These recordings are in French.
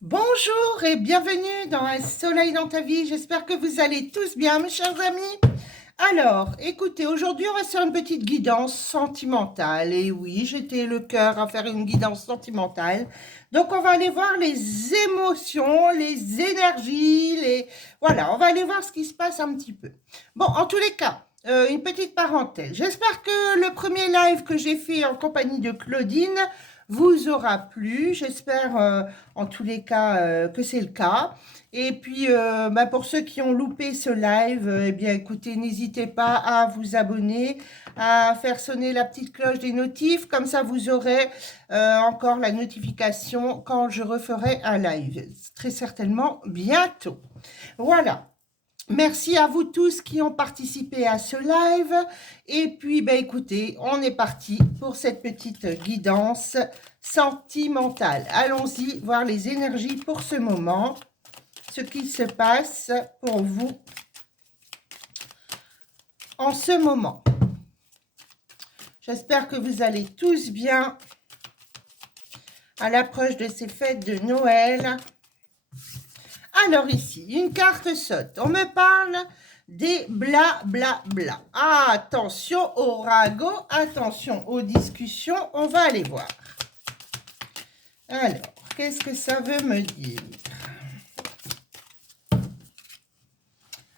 Bonjour et bienvenue dans Un soleil dans ta vie. J'espère que vous allez tous bien, mes chers amis. Alors, écoutez, aujourd'hui, on va faire une petite guidance sentimentale. Et oui, j'étais le cœur à faire une guidance sentimentale. Donc, on va aller voir les émotions, les énergies, Voilà, on va aller voir ce qui se passe un petit peu. Bon, en tous les cas, une petite parenthèse. J'espère que le premier live que j'ai fait en compagnie de Claudine vous aura plu. J'espère, en tous les cas, que c'est le cas. Et puis, pour ceux qui ont loupé ce live, eh bien, écoutez, n'hésitez pas à vous abonner, à faire sonner la petite cloche des notifs, comme ça vous aurez encore la notification quand je referai un live, très certainement bientôt. Voilà. Merci à vous tous qui ont participé à ce live. Et puis, écoutez, on est parti pour cette petite guidance sentimentale. Allons-y voir les énergies pour ce moment, ce qui se passe pour vous en ce moment. J'espère que vous allez tous bien à l'approche de ces fêtes de Noël. Alors ici, une carte saute. On me parle des bla bla bla. Ah, attention au ragot, attention aux discussions. On va aller voir. Alors, qu'est-ce que ça veut me dire?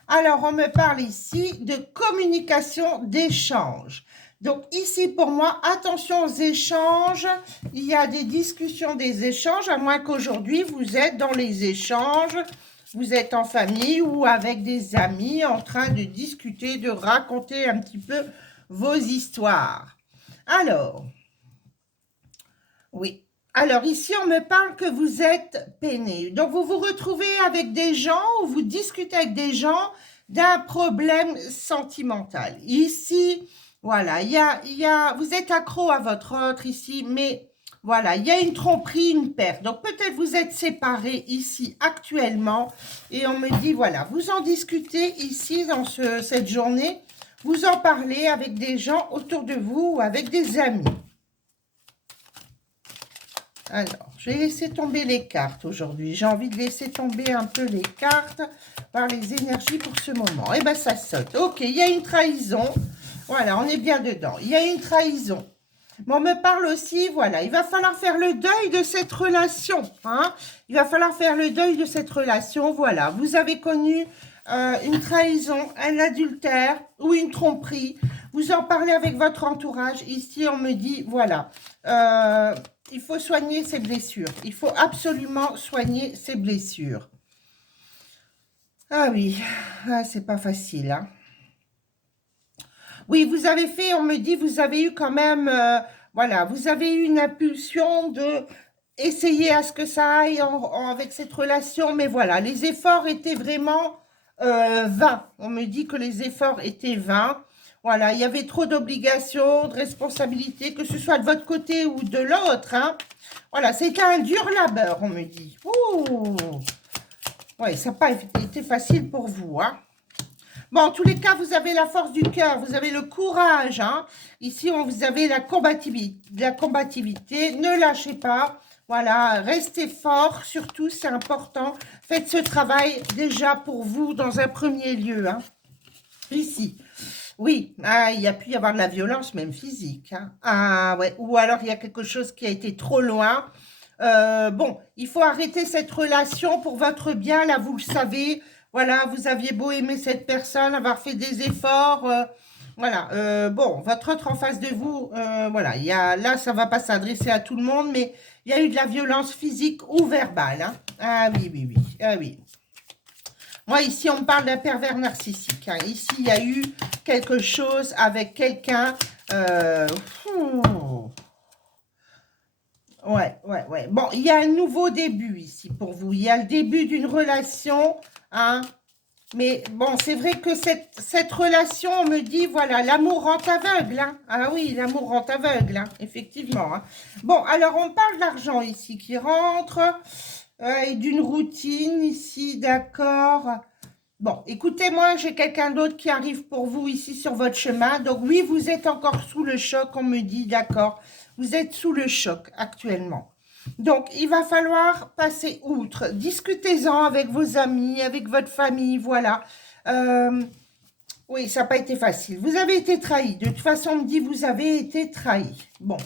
Alors, on me parle ici de communication, d'échange. Donc ici, pour moi, attention aux échanges. Il y a des discussions, des échanges, à moins qu'aujourd'hui, vous êtes dans les échanges, vous êtes en famille ou avec des amis en train de discuter, de raconter un petit peu vos histoires. Alors, oui. Alors ici, on me parle que vous êtes peiné. Donc, vous vous retrouvez avec des gens ou vous discutez avec des gens d'un problème sentimental. Ici, voilà, vous êtes accro à votre autre ici, mais voilà, il y a une tromperie, une perte. Donc, peut-être vous êtes séparés ici actuellement et on me dit, voilà, vous en discutez ici dans cette journée, vous en parlez avec des gens autour de vous ou avec des amis. Alors, je vais laisser tomber les cartes aujourd'hui. J'ai envie de laisser tomber un peu les cartes par les énergies pour ce moment. Eh bien, ça saute. Ok, il y a une trahison. Voilà, on est bien dedans. Il y a une trahison. Mais on me parle aussi, voilà, il va falloir faire le deuil de cette relation. Hein. Il va falloir faire le deuil de cette relation. Voilà, vous avez connu une trahison, un adultère ou une tromperie. Vous en parlez avec votre entourage. Ici, on me dit, voilà, il faut soigner ses blessures. Il faut absolument soigner ses blessures. Ah oui, ah, c'est pas facile. Hein. Oui, vous avez fait, on me dit, vous avez eu quand même, voilà, vous avez eu une impulsion de essayer à ce que ça aille avec cette relation, mais voilà, les efforts étaient vraiment vains. On me dit que les efforts étaient vains. Voilà, il y avait trop d'obligations, de responsabilités, que ce soit de votre côté ou de l'autre. Hein. Voilà, c'était un dur labeur, on me dit. Ouh, ouais, ça n'a pas été facile pour vous, hein. Bon, en tous les cas, vous avez la force du cœur, vous avez le courage. Hein. Ici, vous avez la combativité. Ne lâchez pas. Voilà, restez fort. Surtout, c'est important. Faites ce travail déjà pour vous dans un premier lieu. Hein. Ici. Oui, ah, il y a pu y avoir de la violence, même physique. Hein. Ah, ouais. Ou alors, il y a quelque chose qui a été trop loin. Bon, il faut arrêter cette relation pour votre bien. Là, vous le savez. Voilà, vous aviez beau aimer cette personne, avoir fait des efforts. Voilà, bon, votre autre en face de vous, voilà, là, ça ne va pas s'adresser à tout le monde, mais il y a eu de la violence physique ou verbale. Hein. Ah oui, oui, oui. Ah oui. Moi, ici, on me parle d'un pervers narcissique. Hein. Ici, il y a eu quelque chose avec quelqu'un. Ouais. Bon, il y a un nouveau début ici pour vous. Il y a le début d'une relation. Hein. Mais bon, c'est vrai que cette relation, on me dit, voilà, l'amour rend aveugle. Hein. Ah oui, l'amour rend aveugle, hein, effectivement. Hein. Bon, alors on parle d'argent ici qui rentre et d'une routine ici, d'accord. Bon, écoutez, moi, j'ai quelqu'un d'autre qui arrive pour vous ici sur votre chemin. Donc oui, vous êtes encore sous le choc, on me dit, d'accord. Vous êtes sous le choc actuellement. Donc, il va falloir passer outre. Discutez-en avec vos amis, avec votre famille, voilà. Oui, ça n'a pas été facile. Vous avez été trahi. De toute façon, on me dit, vous avez été trahi. Bon.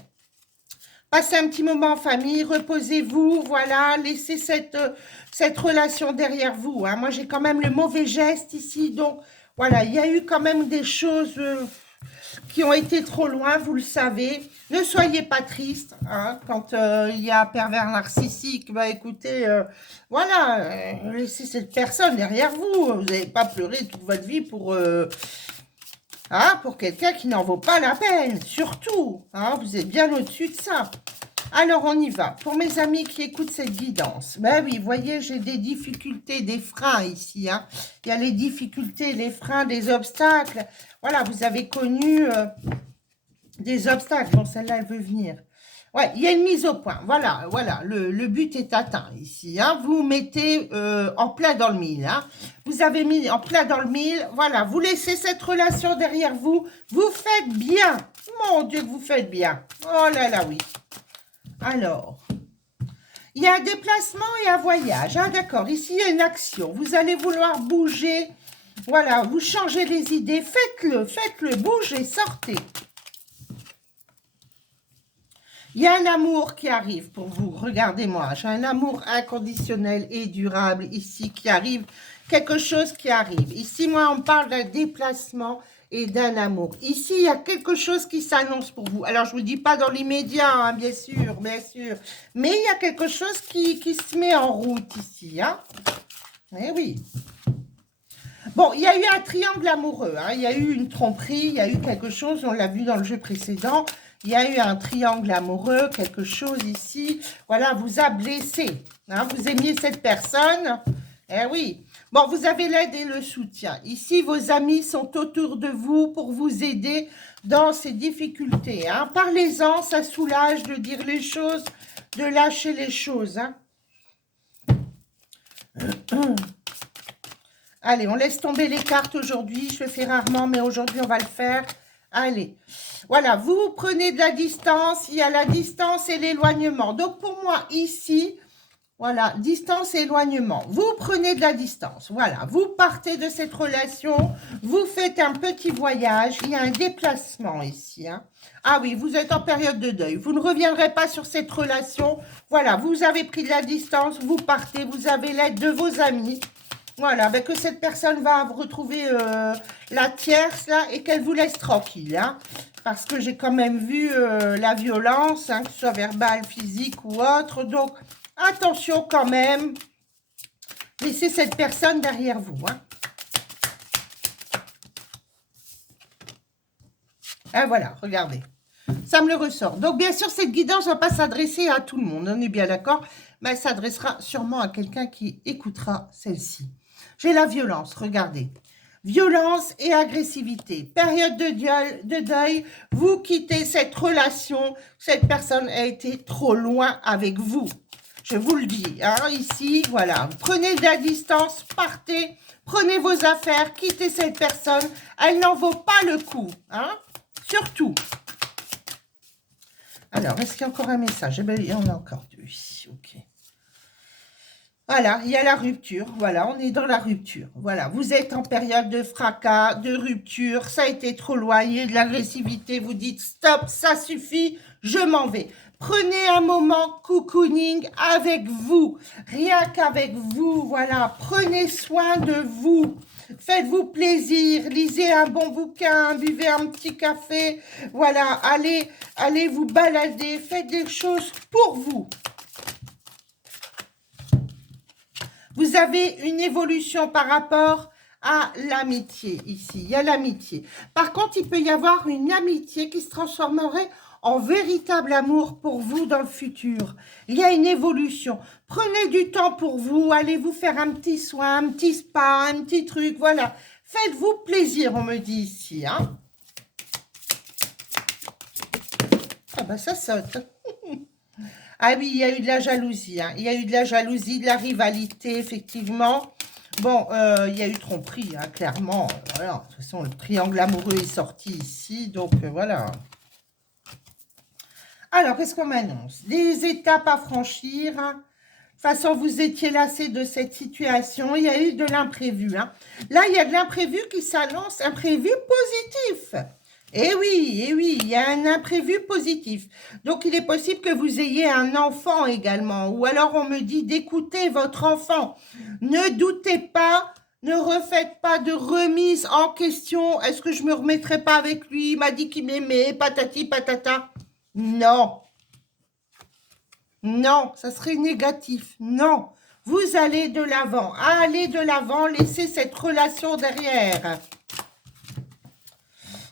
Passez un petit moment en famille, reposez-vous, voilà, laissez cette relation derrière vous. Hein. Moi, j'ai quand même le mauvais geste ici, donc voilà, il y a eu quand même des choses qui ont été trop loin, vous le savez. Ne soyez pas triste hein, quand il y a un pervers narcissique. Bah écoutez, voilà, laissez cette personne derrière vous. Vous n'allez pas pleurer toute votre vie pour quelqu'un qui n'en vaut pas la peine, surtout. Hein, vous êtes bien au-dessus de ça. Alors, on y va. Pour mes amis qui écoutent cette guidance, ben oui, vous voyez, j'ai des difficultés, des freins ici. Hein. Il y a les difficultés, les freins, des obstacles. Voilà, vous avez connu des obstacles. Bon, celle-là, elle veut venir. Ouais, il y a une mise au point. Voilà, voilà, le but est atteint ici. Hein. Vous mettez en plein dans le mille. Hein. Vous avez mis en plein dans le mille. Voilà, vous laissez cette relation derrière vous. Vous faites bien. Mon Dieu, que vous faites bien. Oh là là, oui. Alors, il y a un déplacement et un voyage. Hein, d'accord, ici, il y a une action. Vous allez vouloir bouger. Voilà, vous changez les idées. Faites-le, bougez, sortez. Il y a un amour qui arrive pour vous. Regardez-moi, j'ai un amour inconditionnel et durable ici qui arrive. Quelque chose qui arrive. Ici, moi, on parle d'un déplacement et d'un amour. Ici, il y a quelque chose qui s'annonce pour vous. Alors, je ne vous dis pas dans l'immédiat, hein, bien sûr. Mais il y a quelque chose qui se met en route ici. Hein. Eh oui. Bon, il y a eu un triangle amoureux. Hein. Il y a eu une tromperie, il y a eu quelque chose, on l'a vu dans le jeu précédent. Il y a eu un triangle amoureux, quelque chose ici. Voilà, vous a blessé. Hein. Vous aimiez cette personne. Eh oui. Bon, vous avez l'aide et le soutien. Ici, vos amis sont autour de vous pour vous aider dans ces difficultés. Hein. Parlez-en, ça soulage de dire les choses, de lâcher les choses. Hein. Allez, on laisse tomber les cartes aujourd'hui. Je le fais rarement, mais aujourd'hui, on va le faire. Allez, voilà, vous prenez de la distance. Il y a la distance et l'éloignement. Donc, pour moi, ici... Voilà, distance et éloignement. Vous prenez de la distance. Voilà, vous partez de cette relation. Vous faites un petit voyage. Il y a un déplacement ici. Hein. Ah oui, vous êtes en période de deuil. Vous ne reviendrez pas sur cette relation. Voilà, vous avez pris de la distance. Vous partez. Vous avez l'aide de vos amis. Voilà, ben que cette personne va retrouver la tierce là et qu'elle vous laisse tranquille. Hein. Parce que j'ai quand même vu la violence, hein, que ce soit verbale, physique ou autre. Donc... attention quand même, laissez cette personne derrière vous. Hein. Ah voilà, regardez, ça me le ressort. Donc bien sûr, cette guidance ne va pas s'adresser à tout le monde, on est bien d'accord, mais elle s'adressera sûrement à quelqu'un qui écoutera celle-ci. J'ai la violence, regardez. Violence et agressivité. Période de deuil, vous quittez cette relation, cette personne a été trop loin avec vous. Je vous le dis, hein, ici, voilà. Prenez de la distance, partez, prenez vos affaires, quittez cette personne. Elle n'en vaut pas le coup, hein, surtout. Alors, est-ce qu'il y a encore un message? Eh bien, il y en a encore deux ici, ok. Voilà, il y a la rupture. Voilà, on est dans la rupture. Voilà, vous êtes en période de fracas, de rupture. Ça a été trop loin, il y a de l'agressivité. Vous dites, stop, ça suffit, je m'en vais. Prenez un moment cocooning avec vous, rien qu'avec vous, voilà. Prenez soin de vous, faites-vous plaisir, lisez un bon bouquin, buvez un petit café, voilà. Allez vous balader, faites des choses pour vous. Vous avez une évolution par rapport à l'amitié ici, il y a l'amitié. Par contre, il peut y avoir une amitié qui se transformerait en véritable amour pour vous dans le futur. Il y a une évolution. Prenez du temps pour vous, allez vous faire un petit soin, un petit spa, un petit truc, voilà. Faites-vous plaisir, on me dit ici. Hein. Ah ben ça saute. Ah oui, il y a eu de la jalousie. Hein. Il y a eu de la jalousie, de la rivalité, effectivement. Bon, il y a eu tromperie, hein, clairement. Voilà. De toute façon, le triangle amoureux est sorti ici, donc voilà. Alors, qu'est-ce qu'on m'annonce? Des étapes à franchir. Hein. De toute façon, vous étiez lassé de cette situation. Il y a eu de l'imprévu. Hein. Là, il y a de l'imprévu qui s'annonce, imprévu positif. Eh oui, il y a un imprévu positif. Donc, il est possible que vous ayez un enfant également. Ou alors, on me dit d'écouter votre enfant. Ne doutez pas, ne refaites pas de remise en question. Est-ce que je me remettrai pas avec lui? Il m'a dit qu'il m'aimait, patati patata. Non. Non, ça serait négatif. Non. Vous allez de l'avant. Allez de l'avant, laissez cette relation derrière.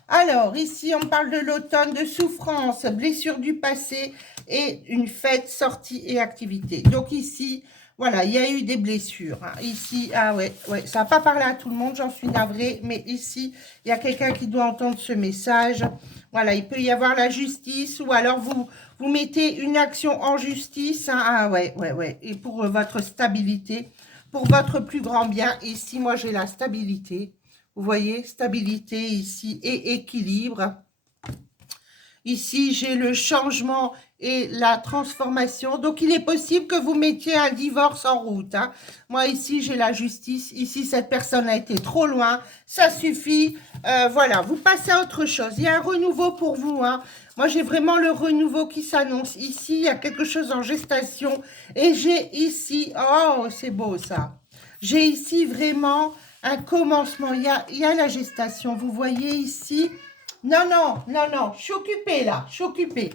Alors, ici, on parle de l'automne, de souffrance, blessure du passé et une fête, sortie et activité. Donc ici, voilà, il y a eu des blessures. Hein. Ici, ah ouais, ça n'a pas parlé à tout le monde, j'en suis navrée. Mais ici, il y a quelqu'un qui doit entendre ce message. Voilà, il peut y avoir la justice ou alors vous mettez une action en justice. Hein. Ah ouais. Et pour votre stabilité, pour votre plus grand bien. Ici, moi, j'ai la stabilité. Vous voyez, stabilité ici et équilibre. Ici, j'ai le changement et la transformation. Donc, il est possible que vous mettiez un divorce en route. Hein. Moi, ici, j'ai la justice. Ici, cette personne a été trop loin. Ça suffit. Voilà, vous passez à autre chose. Il y a un renouveau pour vous. Hein. Moi, j'ai vraiment le renouveau qui s'annonce. Ici, il y a quelque chose en gestation. Et j'ai ici... Oh, c'est beau, ça. J'ai ici vraiment... un commencement, il y a la gestation, vous voyez ici, non, je suis occupée là, je suis occupée.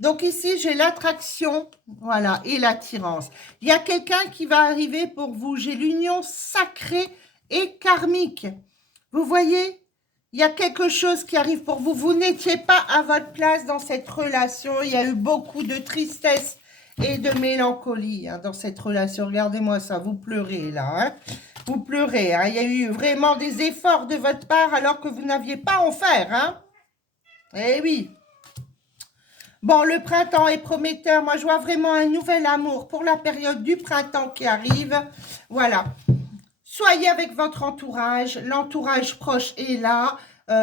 Donc ici, j'ai l'attraction, voilà, et l'attirance. Il y a quelqu'un qui va arriver pour vous, j'ai l'union sacrée et karmique. Vous voyez, il y a quelque chose qui arrive pour vous, vous n'étiez pas à votre place dans cette relation, il y a eu beaucoup de tristesse et de mélancolie hein, dans cette relation. Regardez-moi ça, vous pleurez là, hein. Vous pleurez, hein. Il y a eu vraiment des efforts de votre part alors que vous n'aviez pas à en faire. Hein. Eh oui. Bon, le printemps est prometteur. Moi, je vois vraiment un nouvel amour pour la période du printemps qui arrive. Voilà. Soyez avec votre entourage. L'entourage proche est là.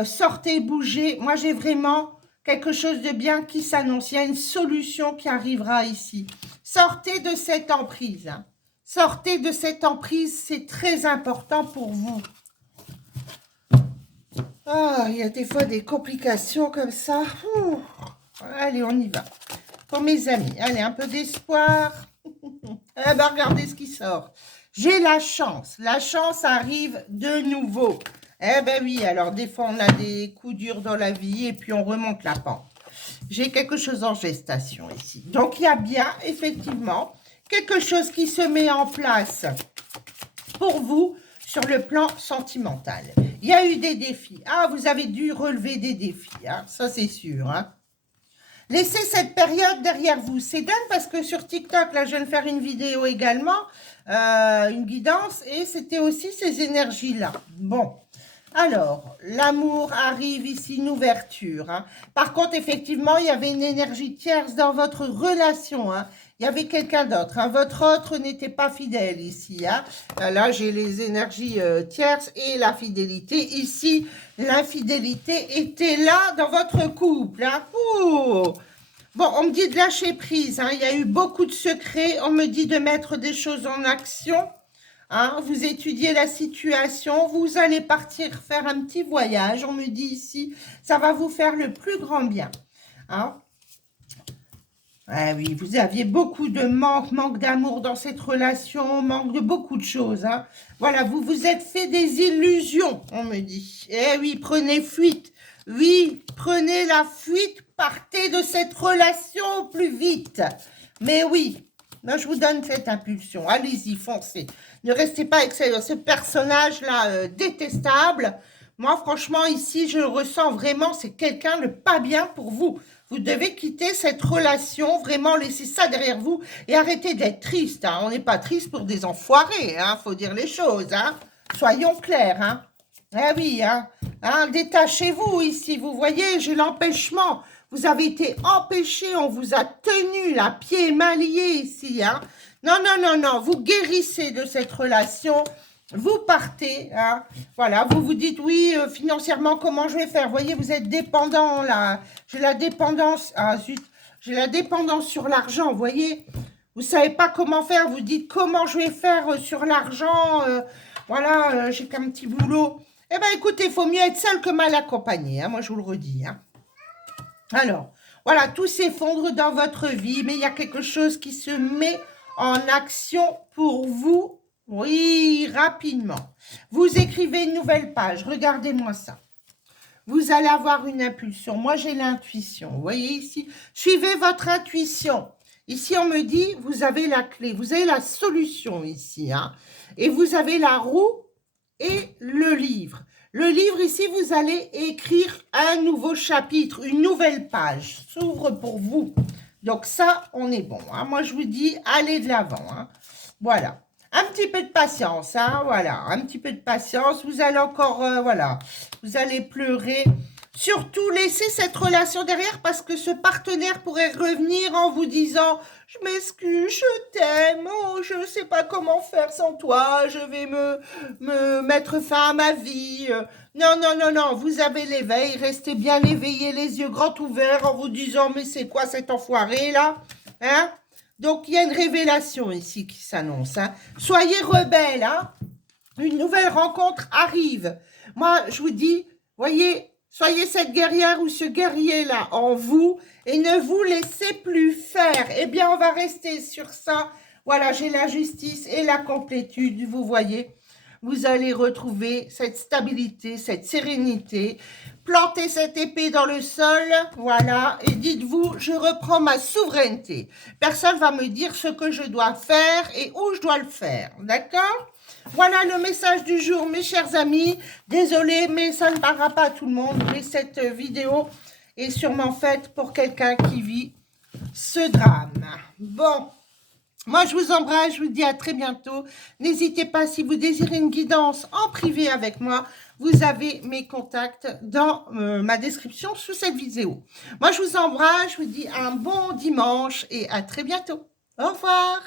Sortez, bougez. Moi, j'ai vraiment quelque chose de bien qui s'annonce. Il y a une solution qui arrivera ici. Sortez de cette emprise. Hein. Sortez de cette emprise, c'est très important pour vous. Ah, il y a des fois des complications comme ça. Ouh. Allez, on y va. Pour mes amis, allez, un peu d'espoir. Eh ben, regardez ce qui sort. J'ai la chance. La chance arrive de nouveau. Eh ben oui, alors des fois, on a des coups durs dans la vie et puis on remonte la pente. J'ai quelque chose en gestation ici. Donc, il y a bien, effectivement... quelque chose qui se met en place pour vous sur le plan sentimental. Il y a eu des défis. Ah, vous avez dû relever des défis. Hein, ça, c'est sûr. Hein. Laissez cette période derrière vous. C'est dingue parce que sur TikTok, là, je viens de faire une vidéo également, une guidance, et c'était aussi ces énergies-là. Bon. Alors, l'amour arrive ici, une ouverture. Hein. Par contre, effectivement, il y avait une énergie tierce dans votre relation. Hein. Il y avait quelqu'un d'autre. Hein. Votre autre n'était pas fidèle ici. Hein. Là, j'ai les énergies tierces et la fidélité. Ici, l'infidélité était là dans votre couple. Hein. Ouh. Bon, on me dit de lâcher prise. Hein. Il y a eu beaucoup de secrets. On me dit de mettre des choses en action. Hein, vous étudiez la situation, vous allez partir faire un petit voyage, on me dit ici, ça va vous faire le plus grand bien. Hein. Ah oui, vous aviez beaucoup de manque d'amour dans cette relation, manque de beaucoup de choses. Hein. Voilà, vous vous êtes fait des illusions, on me dit. Eh oui, prenez fuite. Oui, prenez la fuite, partez de cette relation au plus vite. Mais oui, moi, je vous donne cette impulsion. Allez-y, foncez. Ne restez pas avec ce personnage-là détestable. Moi, franchement, ici, je le ressens vraiment. C'est quelqu'un de pas bien pour vous. Vous devez quitter cette relation, vraiment laisser ça derrière vous et arrêter d'être triste. Hein. On n'est pas triste pour des enfoirés, hein. Faut dire les choses. Hein. Soyons clairs. Hein. Eh oui, hein. Hein, détachez-vous ici. Vous voyez, j'ai l'empêchement. Vous avez été empêché, on vous a tenu la pied et main liés ici. Hein. Non, vous guérissez de cette relation, vous partez. Hein. Voilà, vous vous dites, oui, financièrement, comment je vais faire? Vous voyez, vous êtes dépendant là. J'ai la dépendance. Ah, zut. J'ai la dépendance sur l'argent, vous voyez. Vous ne savez pas comment faire. Vous dites comment je vais faire sur l'argent. Voilà, j'ai qu'un petit boulot. Eh bien, écoutez, il faut mieux être seul que mal accompagné. Hein, moi, je vous le redis. Hein. Alors, voilà, tout s'effondre dans votre vie, mais il y a quelque chose qui se met en action pour vous. Oui, rapidement. Vous écrivez une nouvelle page. Regardez-moi ça. Vous allez avoir une impulsion. Moi, j'ai l'intuition. Vous voyez ici, suivez votre intuition. Ici, on me dit, vous avez la clé, vous avez la solution ici. Hein, et vous avez la roue et le livre. Le livre, ici, vous allez écrire un nouveau chapitre, une nouvelle page s'ouvre pour vous. Donc ça, on est bon. Hein. Moi, je vous dis, allez de l'avant. Hein. Voilà. Un petit peu de patience, hein, voilà, un petit peu de patience. Vous allez encore, voilà, vous allez pleurer. Surtout, laissez cette relation derrière parce que ce partenaire pourrait revenir en vous disant « Je m'excuse, je t'aime, oh, je ne sais pas comment faire sans toi, je vais me mettre fin à ma vie. » Non, non, non, non, vous avez l'éveil, restez bien éveillés, les yeux grands ouverts en vous disant « Mais c'est quoi cet enfoiré là ?» Hein? Donc, il y a une révélation ici qui s'annonce. Hein. Soyez rebelles. Hein. Une nouvelle rencontre arrive. Moi, je vous dis, voyez, soyez cette guerrière ou ce guerrier-là en vous et ne vous laissez plus faire. Eh bien, on va rester sur ça. Voilà, j'ai la justice et la complétude, vous voyez. Vous allez retrouver cette stabilité, cette sérénité. Plantez cette épée dans le sol, voilà, et dites-vous, je reprends ma souveraineté. Personne va me dire ce que je dois faire et où je dois le faire, d'accord? Voilà le message du jour, mes chers amis. Désolée, mais ça ne parlera pas à tout le monde, mais cette vidéo est sûrement faite pour quelqu'un qui vit ce drame. Bon. Moi, je vous embrasse, je vous dis à très bientôt. N'hésitez pas, si vous désirez une guidance en privé avec moi, vous avez mes contacts dans ma description sous cette vidéo. Moi, je vous embrasse, je vous dis un bon dimanche et à très bientôt. Au revoir.